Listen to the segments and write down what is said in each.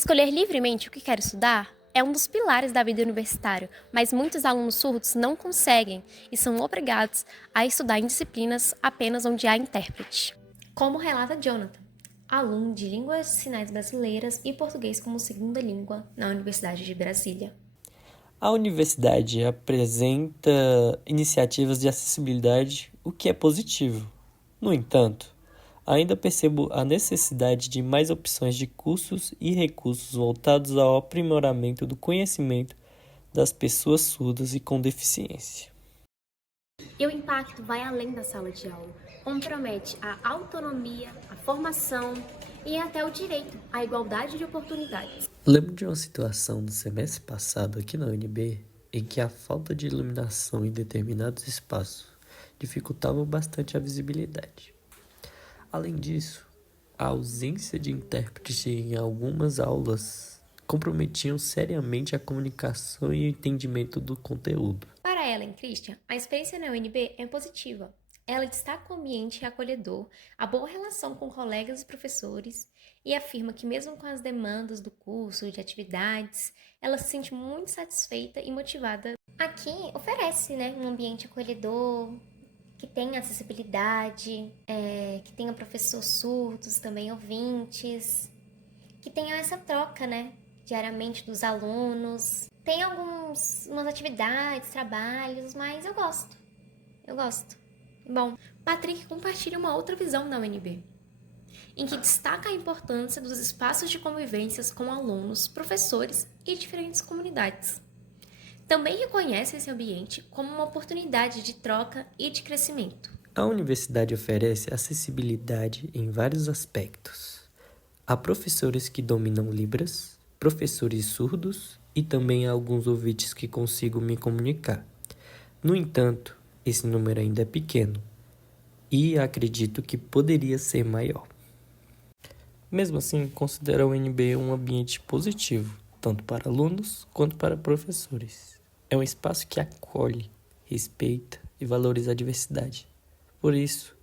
Escolher livremente o que quer estudar é um dos pilares da vida universitária, mas muitos alunos surdos não conseguem e são obrigados a estudar em disciplinas apenas onde há intérprete. Como relata Jonathan, aluno de Línguas de Sinais Brasileiras e Português como segunda língua na Universidade de Brasília. A universidade apresenta iniciativas de acessibilidade, o que é positivo. No entanto, ainda percebo a necessidade de mais opções de cursos e recursos voltados ao aprimoramento do conhecimento das pessoas surdas e com deficiência. E o impacto vai além da sala de aula, compromete a autonomia, a formação e até o direito à igualdade de oportunidades. Lembro de uma situação no semestre passado aqui na UNB em que a falta de iluminação em determinados espaços dificultava bastante a visibilidade. Além disso, a ausência de intérprete em algumas aulas comprometiam seriamente a comunicação e o entendimento do conteúdo. Para Ellen Christian, a experiência na UNB é positiva. Ela destaca o ambiente acolhedor, a boa relação com colegas e professores e afirma que mesmo com as demandas do curso, de atividades, ela se sente muito satisfeita e motivada. Aqui oferece, um ambiente acolhedor, que tenha acessibilidade, que tenha professores surdos, também ouvintes, que tenha essa troca, diariamente dos alunos. Tem umas atividades, trabalhos, mas eu gosto. Bom, Patrick compartilha uma outra visão da UNB, em que destaca a importância dos espaços de convivências com alunos, professores e diferentes comunidades. Também reconhece esse ambiente como uma oportunidade de troca e de crescimento. A universidade oferece acessibilidade em vários aspectos. Há professores que dominam Libras, professores surdos e também há alguns ouvintes que consigam me comunicar. No entanto, esse número ainda é pequeno e acredito que poderia ser maior. Mesmo assim, considero a UNB um ambiente positivo, tanto para alunos quanto para professores. É um espaço que acolhe, respeita e valoriza a diversidade. Por isso,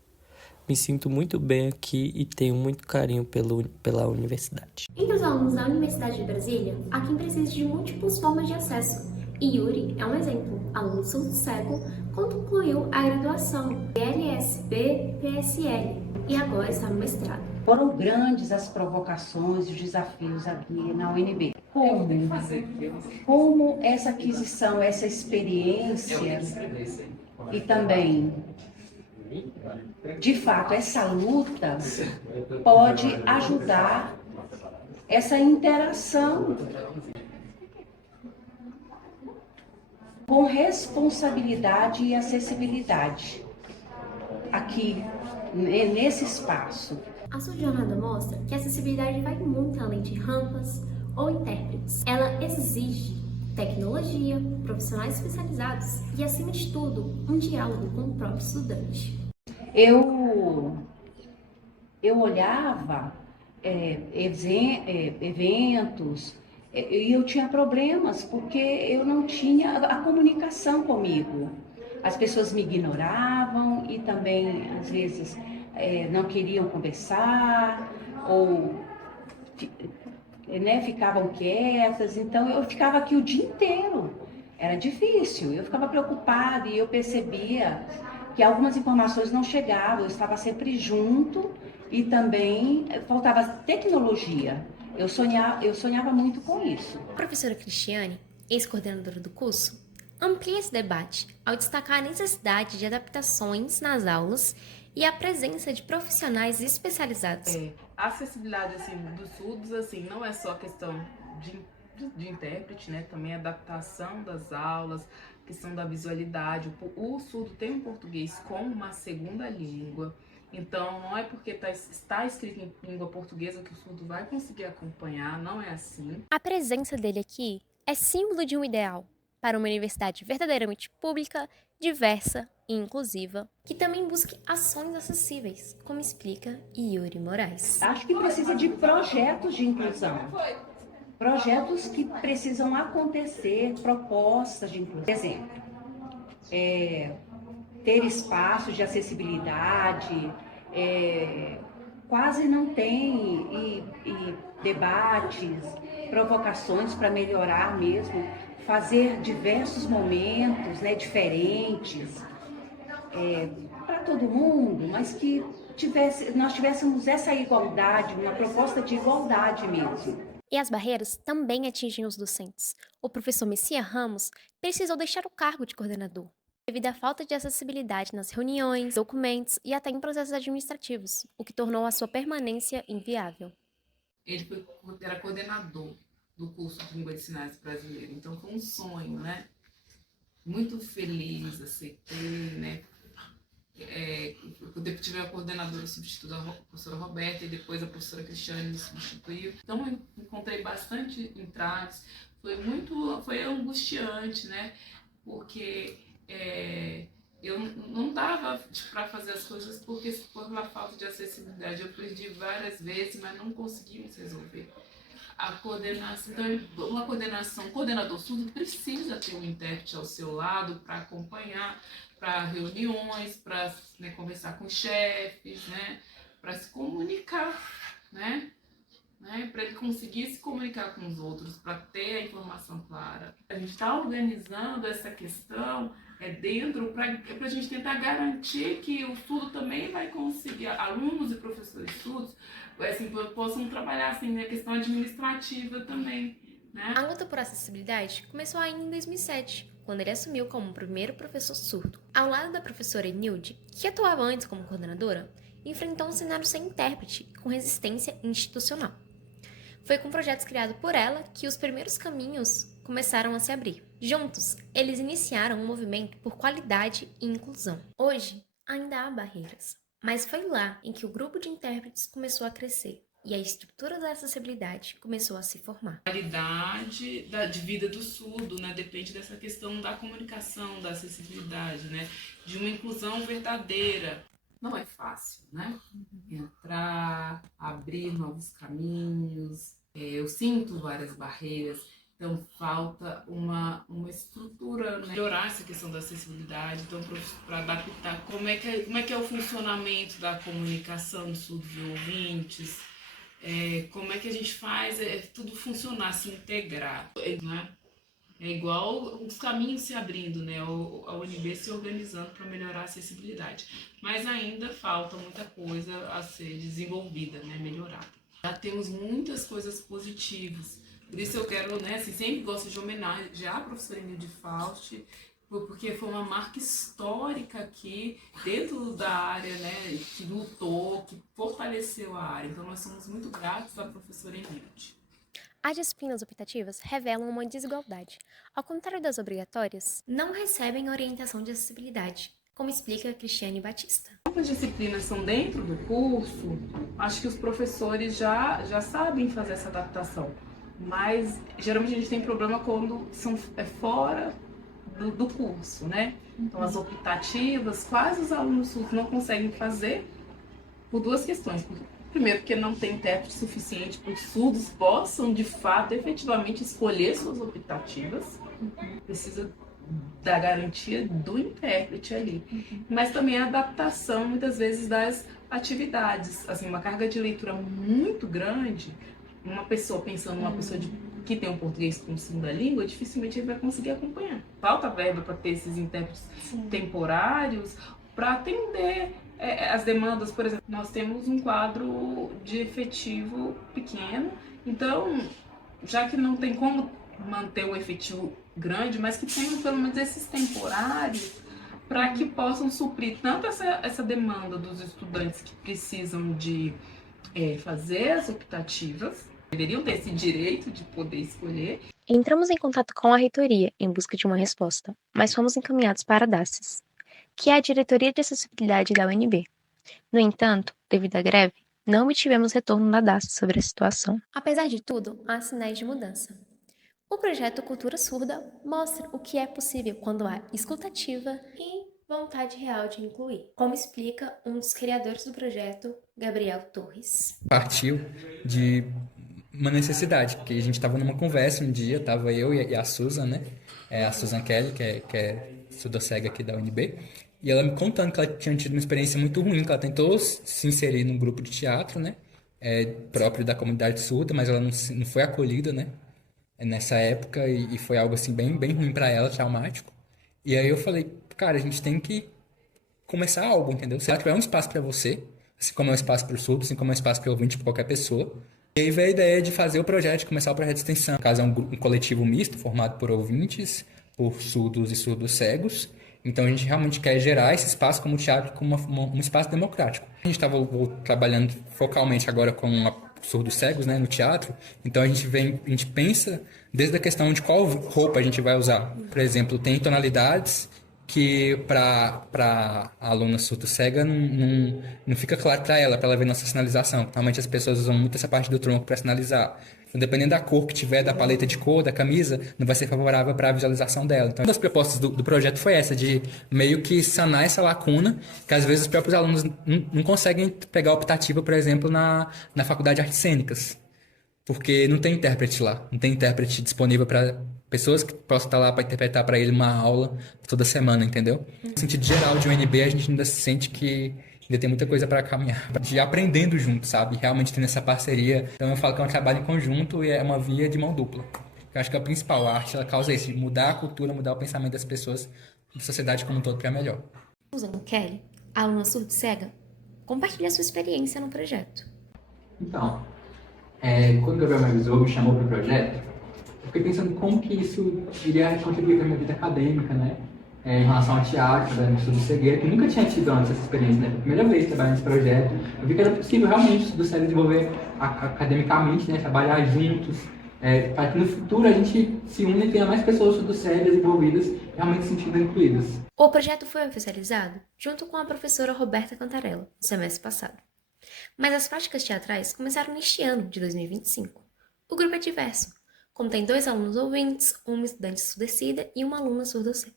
me sinto muito bem aqui e tenho muito carinho pela universidade. Entre os alunos da Universidade de Brasília, há quem precise de múltiplas formas de acesso. E Yuri é um exemplo. Aluno surdo-cego, concluiu a graduação LSB-PSL e agora está no mestrado. Foram grandes as provocações e os desafios aqui na UNB. Como essa aquisição, essa experiência e também, de fato, essa luta pode ajudar essa interação com responsabilidade e acessibilidade aqui, nesse espaço. A sua jornada mostra que a acessibilidade vai muito além de rampas ou intérpretes. Ela exige tecnologia, profissionais especializados e, acima de tudo, um diálogo com o próprio estudante. Eu olhava eventos e eu tinha problemas porque eu não tinha a comunicação comigo. As pessoas me ignoravam e também, às vezes, não queriam conversar ou ficavam quietas. Então, eu ficava aqui o dia inteiro. Era difícil, eu ficava preocupada e eu percebia que algumas informações não chegavam, eu estava sempre junto e também faltava tecnologia. Eu sonhava muito com isso. A professora Cristiane, ex-coordenadora do curso, amplia esse debate ao destacar a necessidade de adaptações nas aulas e a presença de profissionais especializados. A acessibilidade dos surdos não é só questão de intérprete, também a adaptação das aulas, questão da visualidade. O surdo tem o português como uma segunda língua, então não é porque está escrito em língua portuguesa que o surdo vai conseguir acompanhar, não é assim. A presença dele aqui é símbolo de um ideal para uma universidade verdadeiramente pública, diversa e inclusiva, que também busque ações acessíveis, como explica Yuri Moraes. Acho que precisa de projetos de inclusão. Projetos que precisam acontecer, propostas de inclusão. Por exemplo, ter espaços de acessibilidade, quase não tem, e debates, provocações para melhorar mesmo, fazer diversos momentos, né, diferentes, para todo mundo, mas que nós tivéssemos essa igualdade, uma proposta de igualdade mesmo. E as barreiras também atingem os docentes. O professor Messias Ramos precisou deixar o cargo de coordenador, devido à falta de acessibilidade nas reuniões, documentos e até em processos administrativos, o que tornou a sua permanência inviável. Era coordenador do curso de Língua de Sinais brasileiro, então foi um sonho, né? Muito feliz, aceitei, né? Eu tive a coordenadora substituta, a professora Roberta, e depois a professora Cristiane me substituiu. Então eu encontrei bastante entraves, foi angustiante, né? Porque eu não dava para fazer as coisas porque por uma falta de acessibilidade. Eu perdi várias vezes, mas não conseguimos resolver. A coordenação, então, coordenador surdo precisa ter um intérprete ao seu lado para acompanhar, para reuniões, para, né, conversar com os chefes, né, para se comunicar, né, para ele conseguir se comunicar com os outros, para ter a informação clara. A gente está organizando essa questão dentro para a gente tentar garantir que o surdo também vai conseguir, alunos e professores surdos, assim, possam trabalhar assim, na questão administrativa também. Né? A luta por acessibilidade começou ainda em 2007, quando ele assumiu como o primeiro professor surdo. Ao lado da professora Enilde, que atuava antes como coordenadora, enfrentou um cenário sem intérprete, com resistência institucional. Foi com projetos criados por ela que os primeiros caminhos começaram a se abrir. Juntos, eles iniciaram um movimento por qualidade e inclusão. Hoje, ainda há barreiras, mas foi lá em que o grupo de intérpretes começou a crescer e a estrutura da acessibilidade começou a se formar. A qualidade de vida do surdo, né, depende dessa questão da comunicação, da acessibilidade, né, de uma inclusão verdadeira. Não é fácil, né? Entrar, abrir novos caminhos. Eu sinto várias barreiras, então falta uma estrutura, né? Melhorar essa questão da acessibilidade, então para adaptar como é que é o funcionamento da comunicação dos surdos e ouvintes, como é que a gente faz tudo funcionar, se integrar, né? É igual os caminhos se abrindo, né? A UNB se organizando para melhorar a acessibilidade. Mas ainda falta muita coisa a ser desenvolvida, né? Melhorada. Já temos muitas coisas positivas. Por isso eu quero, né? Assim, sempre gosto de homenagear a professora Enilde Faust, porque foi uma marca histórica aqui dentro da área, né? Que lutou, que fortaleceu a área. Então nós somos muito gratos à professora Enilde. As disciplinas optativas revelam uma desigualdade. Ao contrário das obrigatórias, não recebem orientação de acessibilidade, como explica Cristiane Batista. As disciplinas são dentro do curso, acho que os professores já sabem fazer essa adaptação, mas geralmente a gente tem problema quando são fora do curso, né? Então as optativas, quase os alunos surdos não conseguem fazer por duas questões. Primeiro, porque não tem intérprete suficiente para que os surdos possam, de fato, efetivamente escolher suas optativas. Precisa da garantia do intérprete ali. Mas também a adaptação, muitas vezes, das atividades. Assim, uma carga de leitura muito grande, uma pessoa pensando numa pessoa que tem um português como segunda língua, dificilmente ele vai conseguir acompanhar. Falta verba para ter esses intérpretes temporários, para atender as demandas. Por exemplo, nós temos um quadro de efetivo pequeno, então, já que não tem como manter o efetivo grande, mas que tenham pelo menos esses temporários, para que possam suprir tanto essa demanda dos estudantes que precisam de fazer as optativas, deveriam ter esse direito de poder escolher. Entramos em contato com a reitoria em busca de uma resposta, mas fomos encaminhados para a DACES, que é a Diretoria de Acessibilidade da UNB. No entanto, devido à greve, não obtivemos retorno da DACES sobre a situação. Apesar de tudo, há sinais de mudança. O projeto Cultura Surda mostra o que é possível quando há escutativa e vontade real de incluir, como explica um dos criadores do projeto, Gabriel Torres. Partiu de uma necessidade, que a gente estava numa conversa um dia, estava eu e a Susan, né? A Susan Kelly, que é surda-cega aqui da UNB, e ela me contando que ela tinha tido uma experiência muito ruim, que ela tentou se inserir num grupo de teatro, né? próprio da comunidade surda, mas ela não foi acolhida, né? Nessa época e foi algo assim bem ruim para ela, traumático. E aí eu falei, cara, a gente tem que começar algo, entendeu? O teatro é um espaço para você, assim como é um espaço para o surdo, assim como é um espaço para ouvinte, para qualquer pessoa. E aí veio a ideia de fazer o projeto, de começar o projeto de extensão. No caso, é um coletivo misto, formado por ouvintes, por surdos e surdos cegos. Então, a gente realmente quer gerar esse espaço como teatro, como um espaço democrático. A gente estava trabalhando focalmente agora com surdos cegos, né, no teatro. Então, a gente pensa desde a questão de qual roupa a gente vai usar. Por exemplo, tem tonalidades que para a aluna surdo-cega não fica claro para ela ver nossa sinalização. Normalmente as pessoas usam muito essa parte do tronco para sinalizar. Então, dependendo da cor que tiver, da paleta de cor, da camisa, não vai ser favorável para a visualização dela. Então, uma das propostas do projeto foi essa, de meio que sanar essa lacuna, que às vezes os próprios alunos não conseguem pegar optativa, por exemplo, na Faculdade de Artes Cênicas. Porque não tem intérprete lá, não tem intérprete disponível para pessoas que possam estar lá para interpretar para ele uma aula toda semana, entendeu? No sentido geral de UNB, a gente ainda sente que ainda tem muita coisa para caminhar, de ir aprendendo junto, sabe? Realmente tendo essa parceria. Então eu falo que é um trabalho em conjunto e é uma via de mão dupla. Eu acho que é o principal, a arte ela causa isso, de mudar a cultura, mudar o pensamento das pessoas, da sociedade como um todo para melhor. Susan Kelly, aluna surdo-cega, compartilha sua experiência no projeto. Então, quando o Gabriel me avisou, me chamou para o projeto, eu fiquei pensando como que isso iria contribuir para a minha vida acadêmica, né? Em relação ao teatro, no surdo-cegueira, que nunca tinha tido antes essa experiência, né? Foi a primeira vez que trabalhei nesse projeto. Eu vi que era possível realmente o surdo-cego desenvolver academicamente, né? Trabalhar juntos, para que no futuro a gente se une e tenha mais pessoas surdo-cegas envolvidas e realmente se sentindo incluídas. O projeto foi oficializado junto com a professora Roberta Cantarella, no semestre passado. Mas as práticas teatrais começaram neste ano de 2025. O grupo é diverso, contém 2 alunos ouvintes, uma estudante surdecida e uma aluna surdo-cega.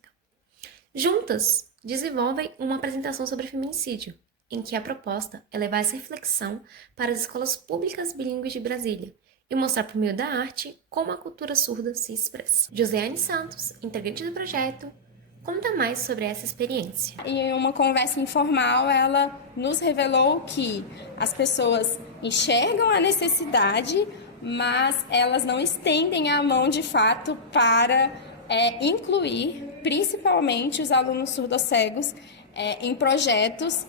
Juntas, desenvolvem uma apresentação sobre feminicídio, em que a proposta é levar essa reflexão para as escolas públicas bilíngues de Brasília e mostrar por meio da arte como a cultura surda se expressa. Josiane Santos, integrante do projeto, conta mais sobre essa experiência. Em uma conversa informal, ela nos revelou que as pessoas enxergam a necessidade, mas elas não estendem a mão de fato para incluir principalmente os alunos surdo-cegos em projetos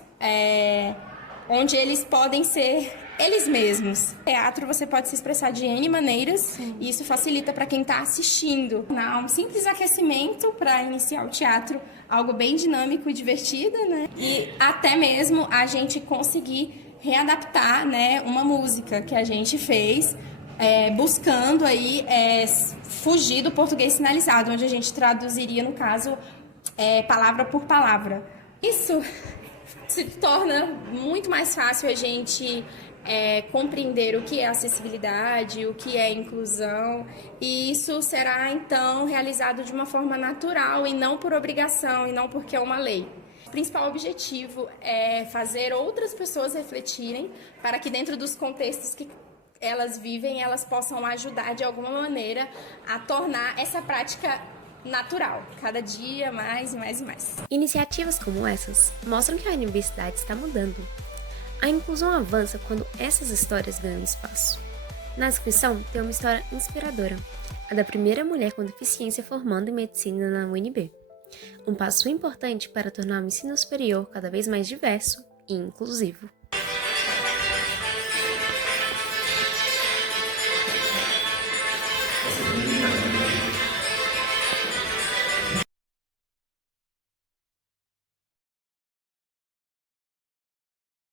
onde eles podem ser eles mesmos. No teatro você pode se expressar de N maneiras. Sim. E isso facilita para quem está assistindo. Um simples aquecimento para iniciar o teatro, algo bem dinâmico e divertido, né? E até mesmo a gente conseguir readaptar, né, uma música que a gente fez buscando aí fugir do português sinalizado, onde a gente traduziria, no caso, palavra por palavra. Isso se torna muito mais fácil a gente compreender o que é acessibilidade, o que é inclusão, e isso será então realizado de uma forma natural e não por obrigação e não porque é uma lei. O principal objetivo é fazer outras pessoas refletirem para que dentro dos contextos que elas vivem, elas possam ajudar de alguma maneira a tornar essa prática natural, cada dia mais e mais e mais. Iniciativas como essas mostram que a universidade está mudando. A inclusão avança quando essas histórias ganham espaço. Na descrição tem uma história inspiradora, a da primeira mulher com deficiência formando em medicina na UNB. Um passo importante para tornar o ensino superior cada vez mais diverso e inclusivo.